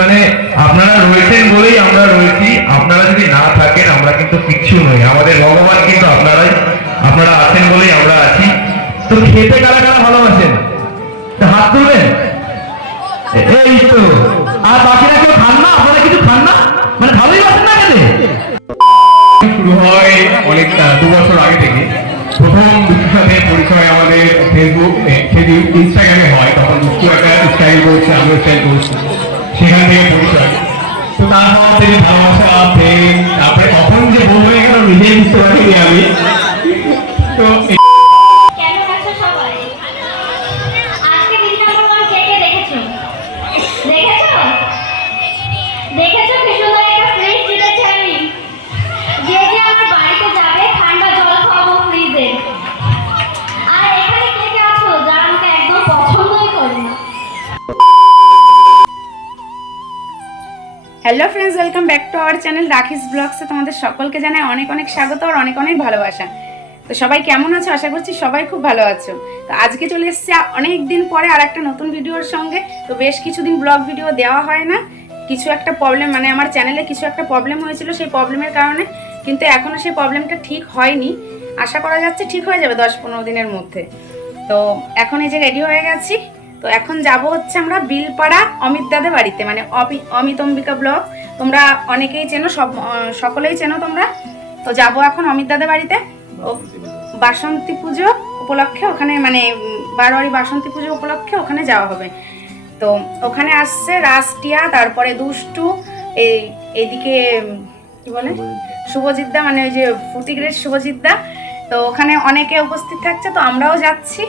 মানে আপনারা রয়েছেন বলেই আমরা রয়েছি। আপনারা যদি না থাকেন, আমরা কিন্তু কিচ্ছু নই। আমাদের ভগবান কিন্তু আপনারাই। আপনারা আছেন বলেই আমরা আছি। তো খেতে কারা কারা ভালোবাসেন? হাত তুলবেন? এই তো। আর বাকিরা কেউ খান না? আপনারা কিছু খান না? মানে ভালোই বাসেন না খেতে? শুরু হয় অনেকটা, দু বছর আগে থেকে। প্রথম দুটির সাথে পরিচয় আমাদের ফেসবুক সেটি ইনস্টাগ্রামে হয়। তখন মুখ্য একটা স্টাইল করছে আমিও স্টাইল করছি সেখান থেকে পরিচয় তো তারপর তিনি ভালোবাসা প্রেম তারপরে কখন যে বউ হয়ে গেল নিজেই বুঝতে পারিনি আমি। আওয়ার চ্যানেল রাখিস ব্লগসে তোমাদের সকলকে জানাই অনেক অনেক স্বাগত আর অনেক অনেক ভালোবাসা। তো সবাই কেমন আছো? আশা করছি সবাই খুব ভালো আছো। তো আজকে চলে এসেছি অনেক দিন পরে আর একটা নতুন ভিডিওর সঙ্গে। তো বেশ কিছুদিন ব্লগ ভিডিও দেওয়া হয় না। কিছু একটা প্রবলেম মানে আমার চ্যানেলে কিছু একটা প্রবলেম হয়েছিল সেই প্রবলেমের কারণে, কিন্তু এখনও সেই প্রবলেমটা ঠিক হয়নি। আশা করা যাচ্ছে ঠিক হয়ে যাবে দশ পনেরো দিনের মধ্যে। তো এখন এই যে রেডি হয়ে গেছি। তো এখন যাব হচ্ছে আমরা বিলপাড়া অমিত দাদের বাড়িতে মানে অমি- অমিত অম্বিকা ব্লগ তোমরা অনেকেই চেনো সব সকলেই চেনো তোমরা। তো যাব এখন অমিত দাদের বাড়িতে। বাসন্তী পুজো উপলক্ষে ওখানে মানে বারোয়ারি বাসন্তী পুজো উপলক্ষে ওখানে যাওয়া হবে। তো ওখানে আসছে রাসটিয়া তারপরে দুষ্টু এই এইদিকে উম, কি বলে? শুভজিৎদা মানে ওই যে ফুটিগ্রেড শুভজিৎদা। তো ওখানে অনেকে উপস্থিত থাকছে তো আমরাও যাচ্ছি।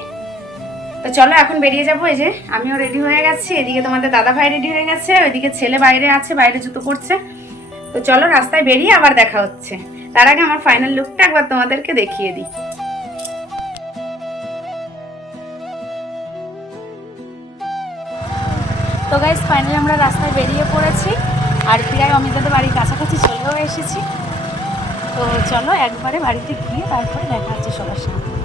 তো চলো এখন বেরিয়ে যাব, এই যে আমিও রেডি হয়ে গেছি। এদিকে তোমাদের দাদা ভাই রেডি হয়ে গেছে, ওইদিকে ছেলে বাইরে আছে, বাইরে জুতো করছে তো চলো রাস্তায় বেরিয়ে আবার দেখা হচ্ছে। তার আগে আমার ফাইনাল লুকটা একবার তোমাদেরকে দেখিয়ে দিই। তো গাইজ ফাইনালি আমরা রাস্তায় বেরিয়ে পড়েছি। আর প্রায় অমিতাদের বাড়ির কাছাকাছি চলেও এসেছি। তো চলো একবারে বাড়িতে গিয়ে তারপরে দেখা হচ্ছে সবার সঙ্গে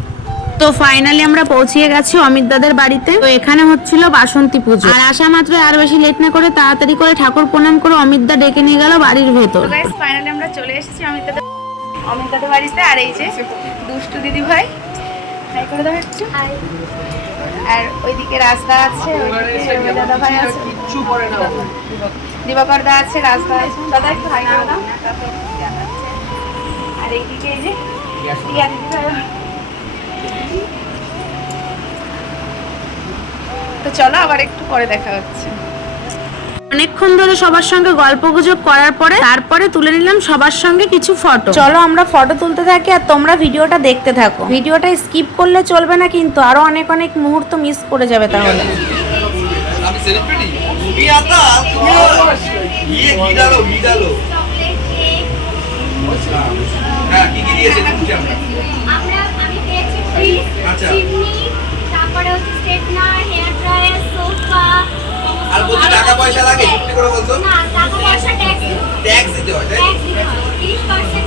তো ফাইনালি আমরা পৌঁছিয়ে গেছি অমিত দাদের বাড়িতে। তো এখানে হচ্ছিল বাসন্তী পুজো। আর আসা মাত্র আর বেশি লেট না করে তাড়াতাড়ি করে ঠাকুর প্রণাম করে অমিত দা ডেকে নিয়ে গেল বাড়ির ভেতর। ফাইনালি আমরা চলে এসেছি অমিত দাদের অমিত দাদের বাড়িতে। আর এই যে দুষ্টু দিদি ভাই। হাই করে দাও একটু। আর ওইদিকে রাস্তা আছে ওইদিকে ওই দাদা ভাই আছে। দিবাকর দা আছে রাস্তা আছে। দাদা একটু হাই করে দাও। আর এইদিকে এই যে টিয়া দিদি ভাই। তো চলো আবার একটু পরে দেখা হচ্ছে। অনেকক্ষণ ধরে সবার সঙ্গে গল্প গুজব করার পরে তারপরে তুলে নিলাম সবার সঙ্গে কিছু ফটো চলো আমরা ফটো তুলতে থাকি আর তোমরা ভিডিওটা দেখতে থাকো। ভিডিওটা স্কিপ করলে চলবে না কিন্তু আরও অনেক অনেক মুহূর্ত মিস করে যাবে তাহলে। কেক হ্যাঁ কি কি দিয়েছে শুনছি আমরা আমরা আমি পেয়েছি ফ্রিজ আচ্ছা। চিমনি তারপরে হচ্ছে স্ট্রেটনার হেয়ার ড্রায়ার সোফা আর বলছি টাকা পয়সা লাগে সত্যি করে বলতো না টাকা পয়সা ট্যাক্স ট্যাক্স দিতে হয় ট্যাক্স দিতে হয় তিরিশ পার্সেন্ট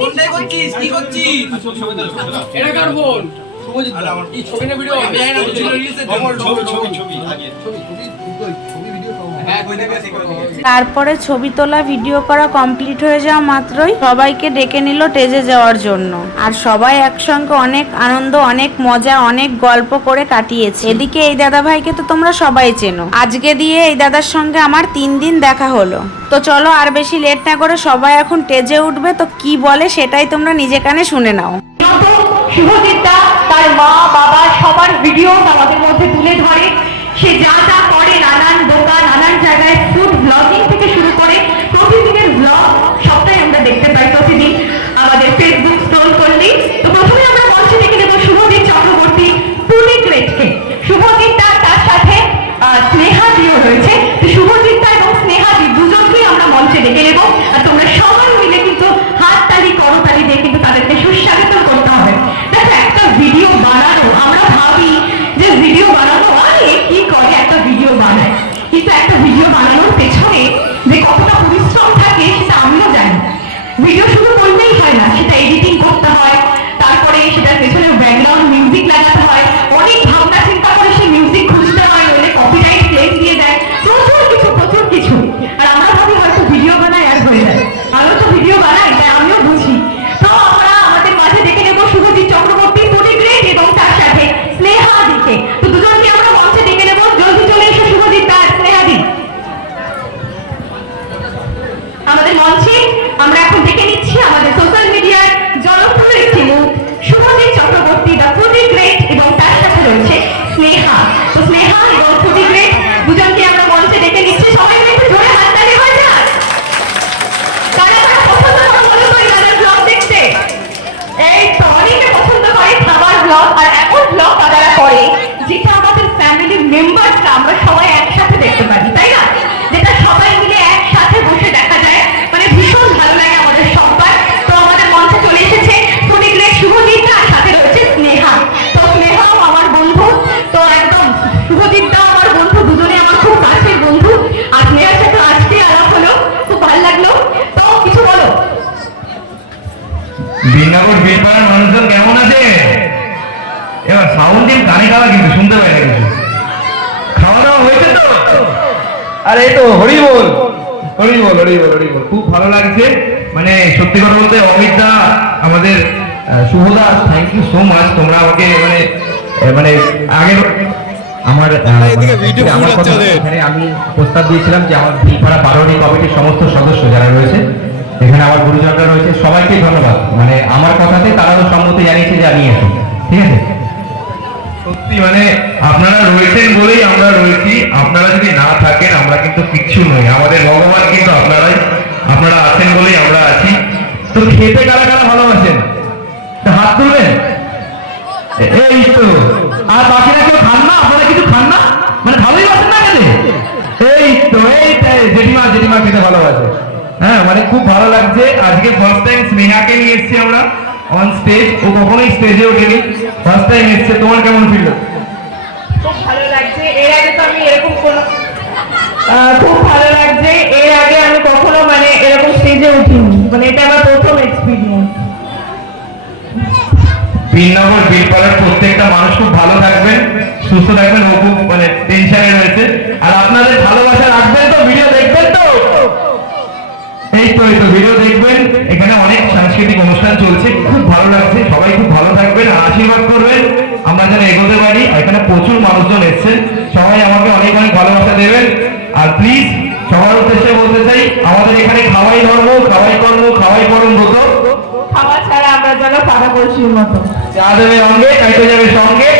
কোনটাই করছিস? কি করছিস? এটা কার ফোন শুভজিৎ। এই ছবি না ভিডিও জন্য। ছবি ছবি ছবি। দেখে ঠিক করে তারপরে ছবি তোলা ভিডিও করা কমপ্লিট হয়ে যাওয়া মাত্রই সবাইকে ডেকে নিল টেজে যাওয়ার জন্য। আর সবাই একসঙ্গে অনেক আনন্দ, অনেক মজা, অনেক গল্প করে কাটিয়েছে। এদিকে এই দাদা ভাইকে তো তোমরা সবাই চেনো। আজকে দিয়ে এই দাদার সঙ্গে আমার তিন দিন দেখা হলো। তো চলো আর বেশি লেট না করে সবাই এখন টেজে উঠবে, তো কি বলে সেটাই তোমরা নিজে কানে শুনে নাও। শুভজিৎদা তার মা, বাবা সবার ভিডিও আমাদের মধ্যে তুলে ধরে। সে যা যা করে জায়গায় ফুড ব্লগিং মানুষজন কেমন আছে? এবার সাউন্ড দিয়ে কানে কিন্তু শুনতে পাই না কিছু। খাওয়া দাওয়া হয়েছে তো? আরে এই তো হরি বল। হরি বল হরি বল হরি বল। খুব ভালো লাগছে। মানে সত্যি কথা বলতে অমিত আমাদের শুভদা থ্যাংক ইউ সো মাচ তোমরা আমাকে মানে মানে আগে আমার মানে, আমার কথা এখানে আমি প্রস্তাব দিয়েছিলাম যে আমার ভিলপাড়া বারোয়ারি কমিটির সমস্ত সদস্য যারা রয়েছে এখানে আমার গুরুজনরা রয়েছে, সবাইকে ধন্যবাদ। মানে আমার কথাতে তারাও সম্মতি জানিয়েছে যে আমি এসো ঠিক আছে? সত্যি মানে আপনারা রয়েছেন বলেই আমরা রয়েছি। আপনারা যদি না থাকেন, আমরা কিন্তু কিচ্ছু নই। আমাদের ভগবান কিন্তু আপনারাই। আপনারা আছেন বলেই আমরা আছি। তো খেতে কারা কারা ভালোবাসেন? হাত তুলবেন? এই তো আর বাকিরা কেউ খান না? আপনারা কিছু খান না? মানে ভালোই বাসেন না খেতে? এই তো এইটাই জেঠিমা জেঠিমা খেতে ভালোবাসে। হ্যাঁ মানে খুব ভালো লাগছে। আজকে ফার্স্ট টাইম স্নেহাকে নিয়ে এসেছি আমরা অন স্টেজ ও কখনোই স্টেজে ওঠেনি। ফার্স্ট টাইম এসছে। তোমার কেমন ফিল খুব ভালো লাগছে। এর আগে তো আমি এরকম কোনো খুব ভালো লাগছে। এর আগে আমি কখনো মানে এরকম স্টেজে উঠিনি। মানে এটা আমার প্রথম এক্সপিরিয়েন্স বিনগর বিলপাড়ার প্রত্যেকটা মানুষ খুব ভালো থাকবেন সুস্থ থাকবেন। ও খুব মানে টেনশনে রয়েছে। আর আপনাদের ভালোবাসা রাখবেন তো? ভিডিও দেখবেন? তো এই ভিডিও দেখবেন। এখানে অনেক সাংস্কৃতিক অনুষ্ঠান চলছে। খুব ভালো লাগছে। সবাই খুব ভালো থাকবেন আশীর্বাদ করবেন। আমরা যেন এগোতে পারি। এখানে প্রচুর মানুষজন এসছেন। সবাই আমাকে অনেক অনেক ভালোবাসা দেবেন। আর প্লিজ সবার উদ্দেশ্যে বলতে চাই আমাদের এখানে খাওয়াই ধর্ম খাওয়াই কর্ম খাওয়াই পরম ব্রত। খাওয়া ছাড়া আমরা যেন পাড়া পড়শির মতো যা দেবে অঙ্গে তাই তো যাবে সঙ্গে।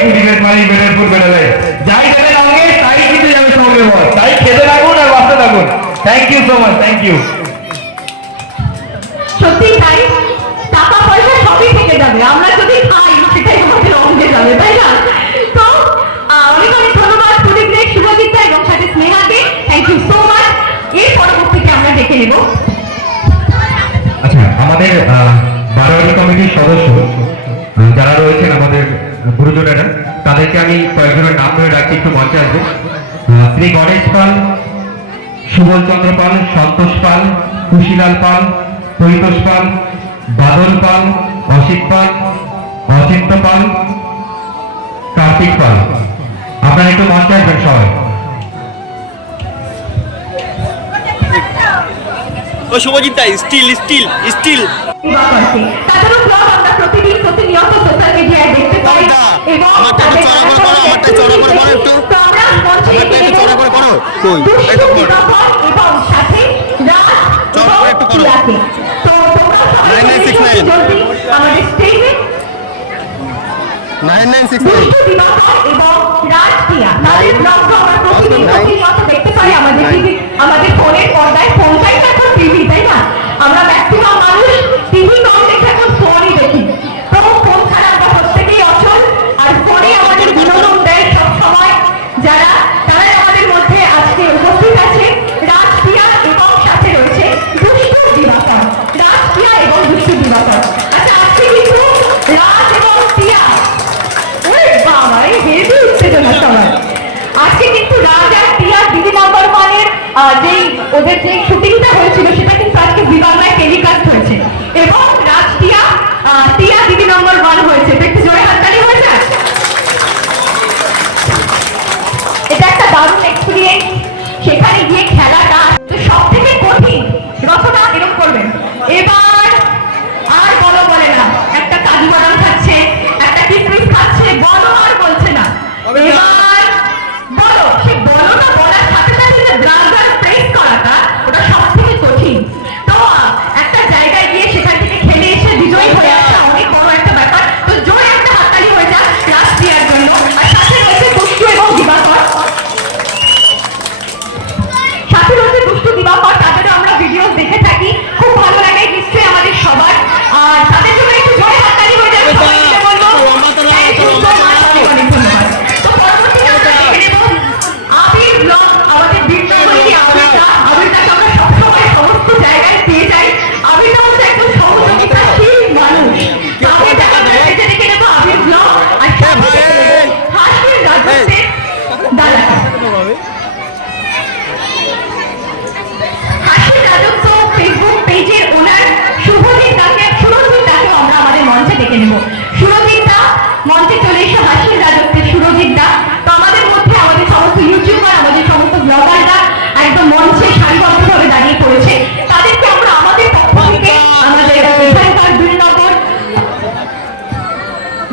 যাই অঙ্গে তাই কিন্তু যাবে সঙ্গে বল। তাই খেতে থাকুন আর বাঁচতে থাকুন। Thank you so much thank you আচ্ছা আমাদের বারোয়ারি কমিটির সদস্য যারা রয়েছেন আমাদের গুরুজনেরা, তাদেরকে আমি কয়েকজনের নাম ধরে রাখছি একটু মঞ্চে আসবে। শ্রী গণেশ পাল, সুবল চন্দ্র পাল, সন্তোষ পাল, কুশিলাল পাল পরিতোষ পাল, বাদল পাল, অসিত পাল, অচিন্ত পাল, কার্তিক পাল। আপনারা একটু মঞ্চে আসবেন সবাই। ও শুভজিৎ দা স্টিল স্টিল স্টিল আমারটা একটু চড়া করে করো, আমারটা চড়া করে করো একটু। আমারটা একটু চড়া করে করো। কই? একটু কর। একটু. আমাদের নাইন নাইন সিক্স. ফোনের পর্দায় ফোনটাই টিভি তাই না আমরা ম্যাক্সিমাম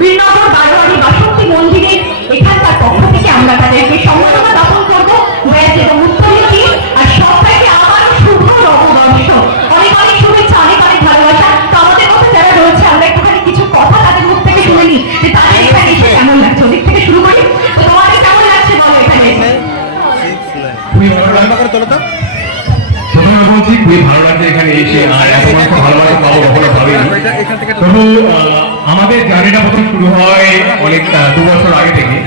বীরনগর বারোয়ারি বাসন্তী মন্দিরে এখানকার পক্ষ থেকে আমরা তাদেরকে সম্মাননা জ্ঞাপন করব। ব্যাস এবং উত্তরীয় আর সবাইকে আবারও শুভ নববর্ষ। অনেক অনেক শুভেচ্ছা অনেক অনেক ভালোবাসা। তো আমাদের মধ্যে যারা রয়েছে আমরা একটুখানি কিছু কথা তাদের মুখ থেকে শুনে নিই যে তাদের এখানে এসে কেমন লাগছে? ওদিক থেকে শুরু করি। তো তোমাদের কেমন লাগছে বলো এখানে? ভালো লাগছে। প্রথমে বলছি খুবই ভালো লাগছে এখানে এসে। আর এত ভালোবাসা পাবো কখনো ভাবিনি। তবু আমাদের জার্নিটা প্রথম শুরু হয় অনেক আহ, দু বছর আগে থেকে।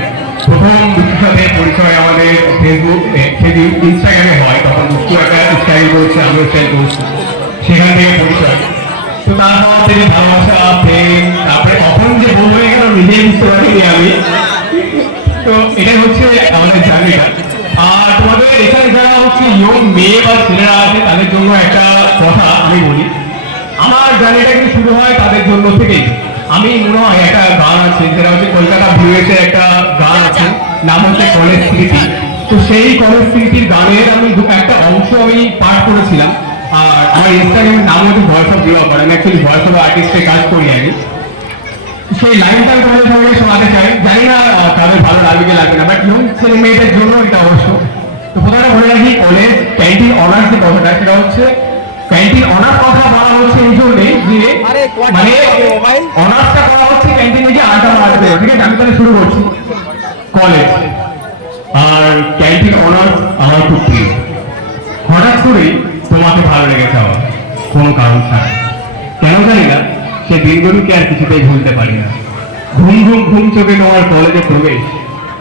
প্রথম দুটোর সাথে পরিচয় আমাদের ফেসবুক ফেসবুক ইনস্টাগ্রামে হয় তখন মুক্তি একটা স্টাইল করছে আমিও স্টাইল করছি। সেখান থেকে পরিচয়। তো তারপর থেকে ভালোবাসা প্রেম তারপরে কখন যে বউ হয়ে গেল নিজেই বুঝতে পারিনি আমি। তো এটাই হচ্ছে আমাদের জার্নিটা আর তোমাদের এখানে যারা হচ্ছে ইয়ং মেয়ে বা ছেলেরা আছে তাদের জন্য একটা কথা আমি বলি। আমার জার্নিটা কিন্তু শুরু হয় তাদের জন্য থেকেই। আমি হয় একটা গান আছে যেটা হচ্ছে কলকাতা ভিউয়েসের একটা গান আছে নাম হচ্ছে কলেজ স্মৃতি। তো সেই কলেজ স্মৃতির গানের আমি একটা অংশ আমি পাঠ করেছিলাম। আর আমার ইনস্টাগ্রামের নাম হচ্ছে ভয়েস অফ ডিভাপার আমি অ্যাকচুয়ালি ভয়েস অফ আর্টিস্টের কাজ করি আমি। সেই লাইনটা আমি তোমাদের সঙ্গে শোনাতে চাই। জানি না তাদের ভালো লাগবে কি লাগবে না বাট ইয়ং ছেলে মেয়েদের জন্য এটা অবশ্য। তো প্রথমটা বলে রাখি কলেজ ক্যান্টিন অনার্স যে কথাটা সেটা হচ্ছে ক্যান্টিন অনার্স কথা বলা হচ্ছে এই জন্যে যে মানে অনার্সটা করা হচ্ছে ক্যান্টিনে গিয়ে আড্ডা মারতে ঠিক আছে আমি তাহলে শুরু করছি। কলেজ আর ক্যান্টিন অনার্স আমার খুব প্রিয়। হঠাৎ করেই তোমাকে ভালো লেগেছে আমার। কোনো কারণ ছাড়া। কেন জানি না সে দিনগুলোকে আর কিছুতেই ভুলতে পারি না। ঘুম ঘুম ঘুম চোখে তোমার কলেজে প্রবেশ।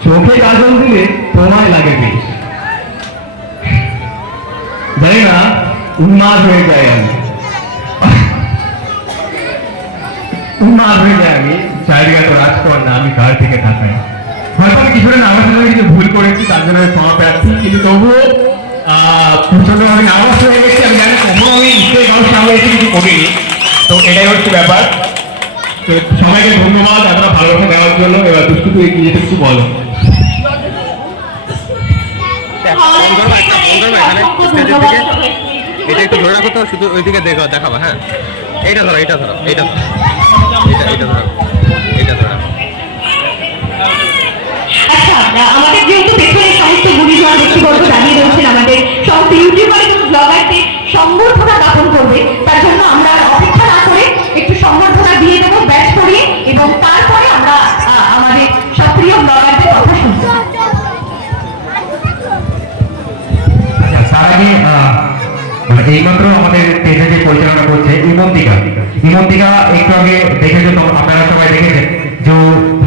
চোখে কাজল দিলে তোমায় লাগে বেশ। জানি না উন্মাদ হয়ে যায় আমি। উন্মাদ হয়ে যায় আমি। চারিদিকে তো রাজকর না আমি কার থেকে তাকাই হয়তো আমি কিছুটা নামাজ সাথে কিছু ভুল করেছি তার জন্য আমি ক্ষমা প্রার্থী। কিন্তু তবুও নার্ভাস হয়ে গেছি। আমি জানি আমি নিশ্চয়ই কারোর সামনে এসে কিছু করিনি। তো এটাই হচ্ছে ব্যাপার। তো সবাইকে ধন্যবাদ এতটা ভালোবাসা দেওয়ার জন্য। এবার দুষ্টু তুই কি যেটা কিছু বলো এটা একটু ধরে রাখো তো শুধু ওইদিকে দেখো, দেখাবো হ্যাঁ? এটা ধরো এটা ধরো এটা এটা এইটা ধরো এটা ধরো। আচ্ছা আমাদের যেহেতু পেছনে সমস্ত গুরুজন ব্যক্তিবর্গ দাঁড়িয়ে রয়েছেন আমাদের সমস্ত ইউটিউবার এবং ব্লগারকে সম্বর্ধনা জ্ঞাপন করবে, তার জন্য আমরা এইমাত্র আমাদের পেজে যে পরিচালনা করছে ইমন্তিকা। ইমন্তিকা একটু আগে দেখেছ তো আপনারা সবাই দেখেছেন যে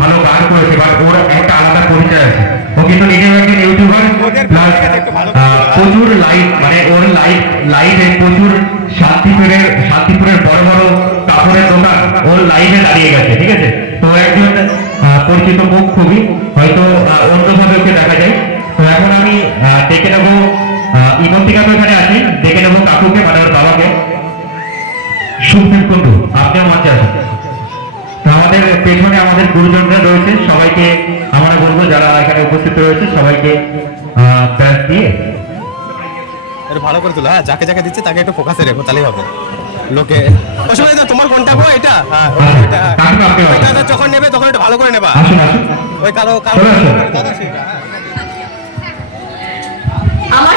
ভালো গান করেছে বাট ওর একটা আলাদা পরিচয় আছে। ও কিন্তু নিজেও একজন ইউটিউবার প্লাস প্রচুর লাইভ মানে ওর লাইভ লাইভে প্রচুর শান্তিপুরের শান্তিপুরের বড় বড় কাপড়ের দোকান ওর লাইভে দাঁড়িয়ে গেছে ঠিক আছে? তো একজন পরিচিত মুখ খুবই হয়তো অন্যভাবে ওকে দেখা যায়। তো এখন আমি ডেকে নেব ইমন্তিকা তো এখানে আছে কাকুকে মানে ওর বাবাকে। সুখদেব কুন্ডু আপনিও মঞ্চে আসেন আমাদের পেছনে আমাদের গুরুজনরা রয়েছে সবাইকে আমরা বলব যারা এখানে উপস্থিত রয়েছে সবাইকে ব্যাস দিয়ে। ভালো করে তুলো হ্যাঁ যাকে যাকে দিচ্ছে তাকে একটু ফোকাসে রেখো তাহলেই হবে। লোকে অসুবিধা তোমার কোনটা গো? এটা? হ্যাঁ হ্যাঁ। যখন নেবে তখন একটু ভালো করে নেবা। ওই কালো কালো হ্যাঁ। আমার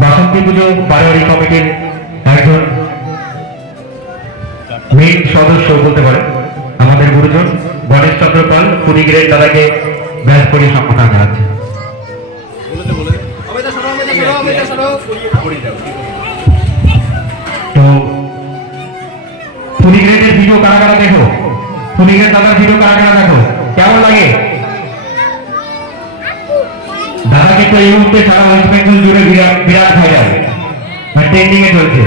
বাসন্তী পুজো বারোয়ারি কমিটির একজন মেইন সদস্য বলতে পারে আমাদের গুরুজন গণেশ চন্দ্র পাল কুড়িগ্রেড দাদাকে ব্যাস করে সম্বোধন জানাচ্ছি। তো ফুলিগ্রেডের ভিডিও কারা কারা দেখো? ফুলিগ্রেড দাদার ভিডিও কারা কারা দেখো? কেমন লাগে? তো এই মুহূর্তে সারা ওয়েস্ট বেঙ্গল জুড়ে বিরাট বিরাট ভাইরাল মানে ট্রেন্ডিং এ চলছে।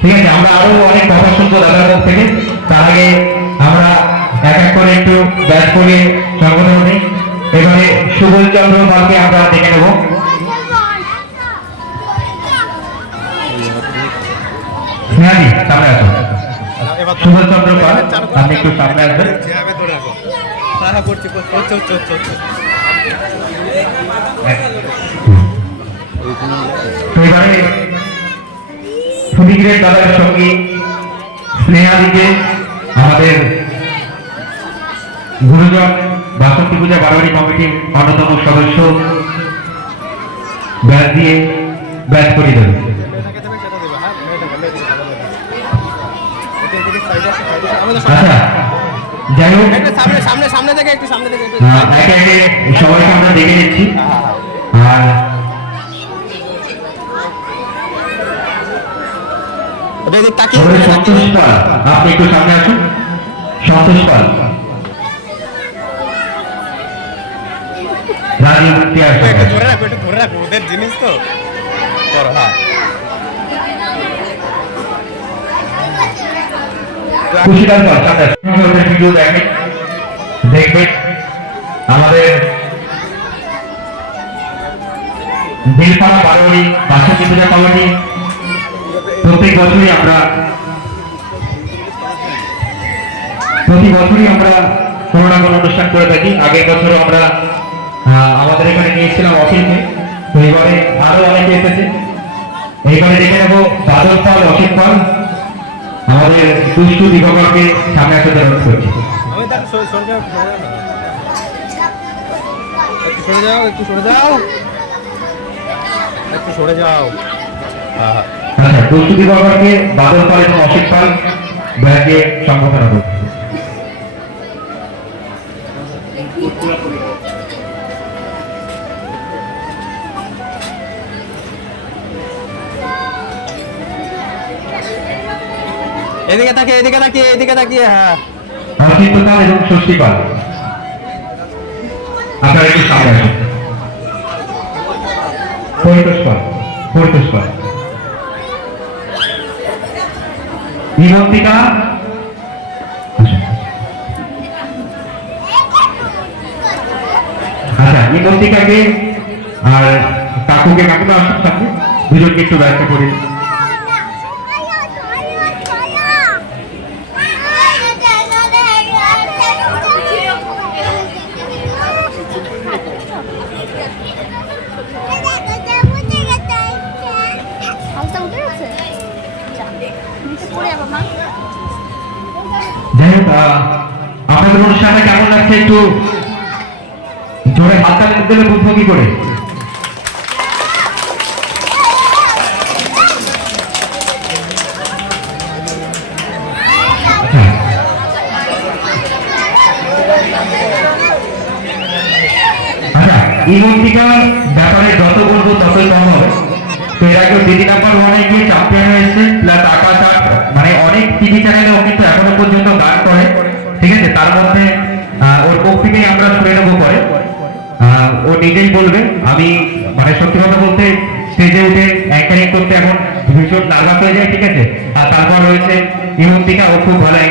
ঠিক আছে, আমরা আরও অনেক কথা শুনব দাদার মুখ থেকে। তার আগে আমরা এক এক করে একটু ব্যাস করে সংগঠন এবারে সুবল চন্দ্র পালকে আমরা দেখে নেব। স্নেহাদি সামনে আসো। সুবল চন্দ্র পাল, আপনি একটু সামনে আসবেন। করছি। এবারে বাসন্তী পূজা বারোয়ারি কমিটির অন্যতম সদস্য ব্যাস দিয়ে ব্যাস করে দেবে। আচ্ছা। যাই হোক। সামনে সামনে সামনে থেকে একটু সামনে থেকে সবাইকে আমরা দেখে নিচ্ছি। আর সন্তোষ পাল আপনি একটু সামনে আসুন। সন্তোষ পাল। রাজীব ধরে রাখো ধরে রাখো ওদের জিনিস তো। করো হ্যাঁ ভিডিও দেখেন দেখবেন আমাদের বারোয়ারি বাসন্তী পূজা কমিটি। বছরই আমরা প্রতি বছরই আমরা কোনো না কোনো অনুষ্ঠান করে থাকি। আগের বছর আমরা আমাদের এখানে নিয়েছিলাম অসীমকে তো এবারে আরও অনেকে এসেছে। এইবারে দেখে নেব বাদল পাল অসীম পাল। আমাদের দুষ্টু দিগকরকে সামনে আসতে অনুরোধ করছি একটু সরে যাও। একটু সরে যাও একটু সরে যাও। আচ্ছা দুষ্টু দিগকরকে বাদল পাল এবং অসীম পাল ব্যাগে সম্বোধনা করছি। এদিকে তাকিয়ে এদিকে তাকিয়ে এদিকে তাকিয়ে হ্যাঁ। পাল এবং ষষ্ঠী পাল। আপনারা একটু সামনে আসুন। পরিতোষ পাল বিমন্তিকা। আচ্ছা আর কাকুকে কাকুকে আসুন সামনে। দুজনকে একটু ব্যস্ত করি। যাই হোক আপনাদের অনুষ্ঠানটা কেমন লাগছে একটু জোরে হাততালি দিলে বুঝব কি করে। আচ্ছা ইমন্তিকার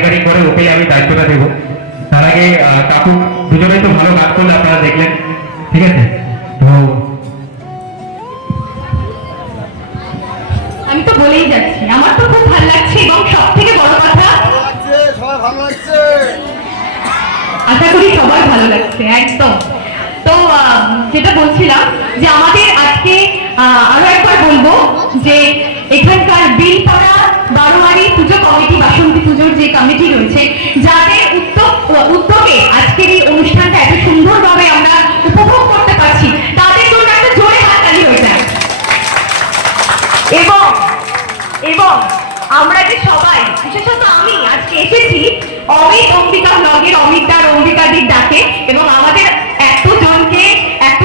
অ্যাঙ্কারিং করে ওকেই আমি দায়িত্বটা দেবো। তার আগে কাকু দুজনেই তো ভালো গান করলে আপনারা দেখলেন। ঠিক আছে? তো আমি তো বলেই যাচ্ছি, আমার তো খুব ভালো লাগছে এবং সব থেকে বড় কথা আশা করি সবার ভালো লাগছে, একদম। তো যেটা বলছিলাম যে আমাদের আজকে আরও একবার বলব যে এখানকার বিলপাড়া বারোয়ারি পুজো কমিটি বাসন্তী পুজোর যে কমিটি রয়েছে যাদের উদ্যোগ উদ্যোগে আজকের এই অনুষ্ঠানটা এত সুন্দরভাবে আমরা উপভোগ করতে পারছি, তাদের জন্য একটা জোরে হাততালি হয়ে যায়। এবং এবং আমরা যে সবাই, বিশেষত আমি আজকে এসেছি, অমিত অম্বিকা ব্লগের অমিত দার অম্বিকাদির ডাকে, এবং আমাদের এতজনকে এত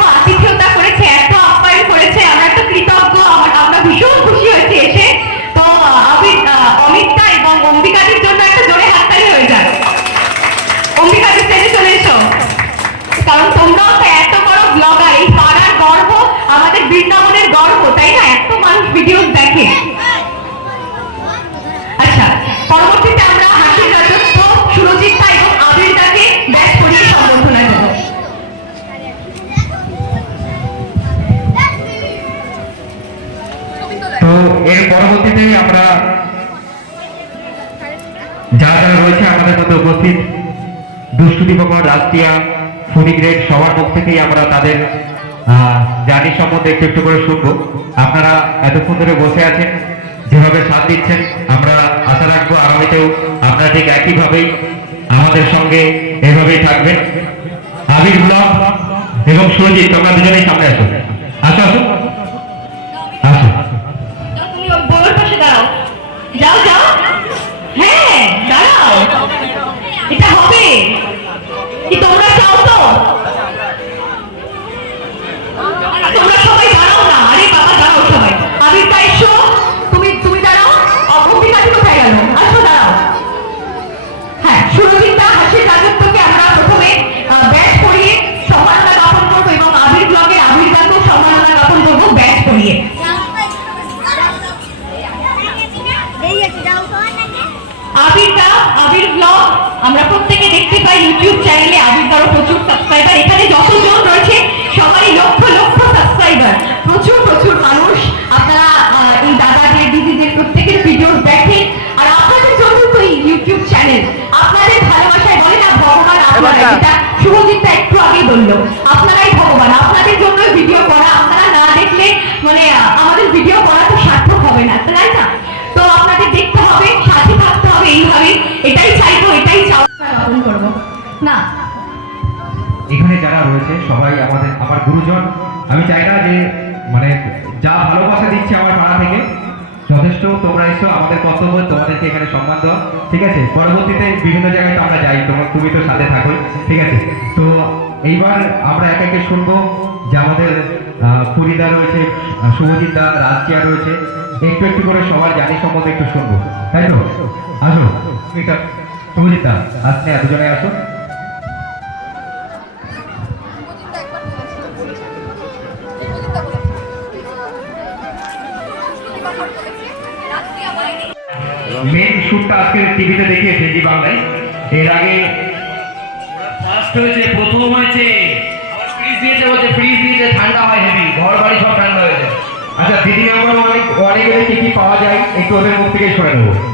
দুষ্টু দীপকর রাষ্ট্রিয়া ফোনি গ্রেড সবার মুখ থেকেই আমরা তাদের জার্নি সম্বন্ধে একটু একটু করে শুনব। আপনারা এতক্ষণ ধরে বসে আছেন, যেভাবে সাথ দিচ্ছেন, আমরা আশা রাখব আগামীতেও আপনারা ঠিক একইভাবেই আমাদের সঙ্গে এভাবেই থাকবেন। আবির ব্লক এবং সুরজিৎ, তোমরা দুজনেই সামনে আসো। আসো আসো। চ্যানেলে আবিরদারও প্রচুর সাবস্ক্রাইবার এখানে যতজন রয়েছে তোমাদেরকে এখানে সম্মান দেওয়া, ঠিক আছে? পরবর্তীতে বিভিন্ন জায়গায় তো আমরা যাই, তোমার তুমি তো সাথে থাকো, ঠিক আছে? তো এইবার আমরা এক একে শুনব যে আমাদের ফরিদা রয়েছে, শুভজিৎ দা রাজচিয়া রয়েছে। একটু একটু করে সবার জানি সম্বন্ধে একটু শুনব, তাই তো? আসো এটা শুভজিৎ দা আসলে দুজনে আসো। মেন শুটটা আজকে টিভিতে দেখিয়েছে জি বাংলায়। এর আগে ফার্স্ট হয়েছে, প্রথম হয়েছে। ফ্রিজ দিয়েছে বলছে ফ্রিজ দিয়েছে, ঠান্ডা হয় হেভি ঘর বাড়ি সব ঠান্ডা হয়ে যায়। আচ্ছা দিদি আমার অনেক অনেক কি কি পাওয়া যায়? একটু ওদের মুখ থেকে শুনে নেব।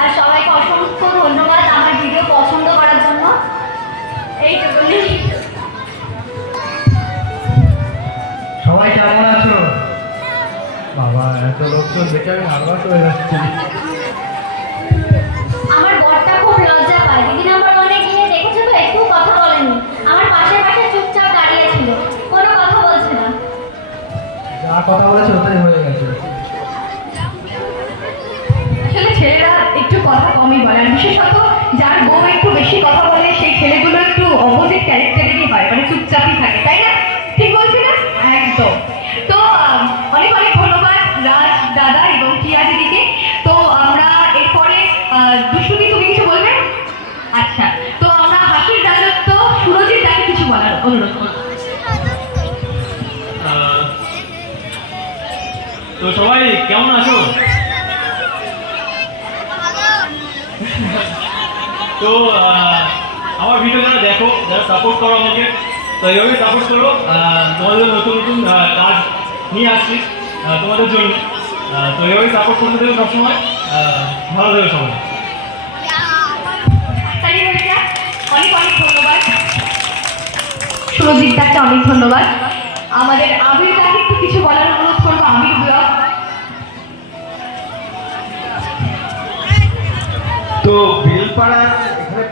আর সবাইকে অসংখ্য ধন্যবাদ আমার ভিডিও পছন্দ করার জন্য। এইটুকুনি সবাই কেমন আছো? বাবা এত লোকজন দেখে আমি নার্ভাস হয়ে যাচ্ছি। আমার বরটা খুব লজ্জা পায়। দিদি নাম্বার ওয়ানে গিয়ে দেখেছ তো একটু কথা বলেনি। আমার পাশে পাশে চুপচাপ দাঁড়িয়ে ছিল। কোনো কথা বলছে না। যা কথা বলেছে ওটাই হয়ে গেছে। কথা কমই বলে আর বিশেষত যার বউ একটু বেশি কথা বলে, সেই ছেলেগুলো একটু অপোজিট ক্যারেক্টারেরই হয় মানে চুপচাপই থাকে, তাই না? ঠিক বলছি না? একদম। তো অনেক অনেক ধন্যবাদ রাজ, দাদা এবং টিয়া দিদিকে। তো, আমরা এরপরে দুষ্টুদি, তুমি কিছু বলবে? আচ্ছা। তো, আমরা হাসির রাজত্ব, সুরজিৎ দাকে কিছু বলার অনুরোধ করব। তো সবাই কেমন আছো? তো আমার ভিডিও যারা দেখো যারা সাপোর্ট করো আমাকে তো এইভাবে সাপোর্ট করো তোমাদের নতুন নতুন কাজ নিয়ে আসছি তোমাদের জন্য। তো এইভাবে সাপোর্ট করতে দেবে সবসময় ভালো দেবে সবাই। অনেক অনেক ধন্যবাদ। সুরজিৎ দাকে অনেক ধন্যবাদ। আমাদের আবির দাকে একটু কিছু বলার অনুরোধ করব আবির ব্লগ তো বেলপাড়ার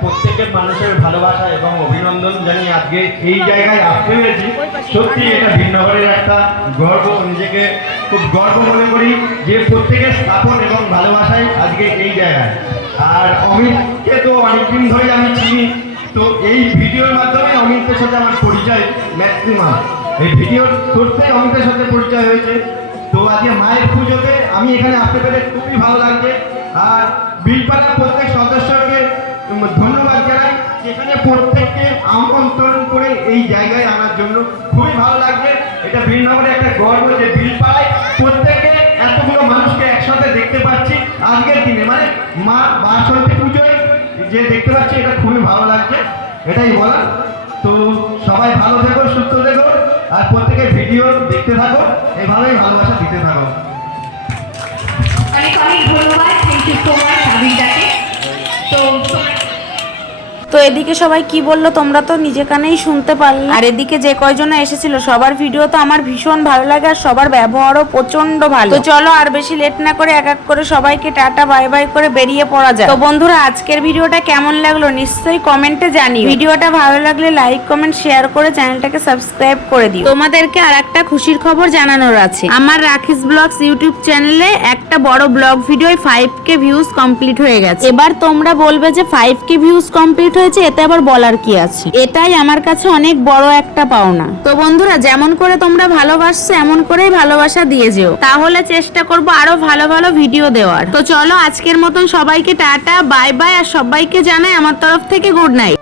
প্রত্যেকের মানুষের ভালোবাসা এবং অভিনন্দন জানিয়ে আজকে এই জায়গায় আসতে হয়েছি। সত্যি এটা ভিন্নগরের একটা গর্ব। নিজেকে খুব গর্ব মনে করি যে প্রত্যেকের স্থাপন এবং ভালোবাসায় আজকে এই জায়গায়। আর অমিতকে তো অনেকদিন ধরে আমি চিনি। তো এই ভিডিওর মাধ্যমে অমিতের সাথে আমার পরিচয় ম্যাক্সিমাম। এই ভিডিও করতে অমিতের সাথে পরিচয় হয়েছে। তো আজকে মায়ের পুজোতে আমি এখানে আসতে পেরে খুবই ভালো লাগছে। আর বিলপাড়ার প্রত্যেক সদস্যকে উম, ধন্যবাদ জানাই। যেখানে প্রত্যেককে আমন্ত্রণ করে এই জায়গায় আনার জন্য খুবই ভালো লাগছে এটা বীরনগরে একটা গর্ব যে বিলপাড়ায় প্রত্যেকে এতগুলো মানুষকে একসাথে দেখতে পাচ্ছি আজকের দিনে। মানে মা বাসন্তী পুজোয় যে দেখতে পাচ্ছি, এটা খুবই ভালো লাগছে। এটাই বলার। তো সবাই ভালো থেকো, সুস্থ থেকো, আর প্রত্যেকে ভিডিও দেখতে থাকো, এভাবেই ভালোবাসা দিতে থাকো। অনেক অনেক ধন্যবাদ। থ্যাংক ইউ এদিকে সবাই কি বলল তোমরা তো নিজে কানেই শুনতে পারলে। আর এদিকে যে কয়জন এসেছিল সবার ভিডিও তো আমার ভীষণ ভালো লাগে আর সবার ব্যবহারও প্রচণ্ড ভালো। তো চলো আর বেশি লেট না করে এক এক করে সবাইকে টাটা বাই বাই করে বেরিয়ে পড়া যায় তো বন্ধুরা আজকের ভিডিওটা কেমন লাগল নিশ্চয়ই কমেন্টে জানিও। ভিডিওটা ভালো লাগলে লাইক কমেন্ট শেয়ার করে চ্যানেলটাকে সাবস্ক্রাইব করে দিও। তোমাদেরকে আর একটা খুশির খবর জানানোর আছে। আমার রাখিস ব্লগস ইউটিউব চ্যানেলে একটা বড় vlog video five K views complete হয়ে গেছে। এবার তোমরা বলবে যে ফাইভ কে ভিউজ কমপ্লিট হয়েছে, এতে আবার বলার কি আছে? এটাই আমার কাছে অনেক বড় একটা পাওনা। তো বন্ধুরা, যেমন করে তোমরা ভালোবাসছো, এমন করেই ভালোবাসা দিয়ে যেও। তাহলে চেষ্টা করব আরও ভালো ভালো ভিডিও দেওয়ার। তো চলো, আজকের মতন সবাইকে টাটা, বাই বাই, আর সবাইকে জানাই আমার তরফ থেকে গুড নাইট।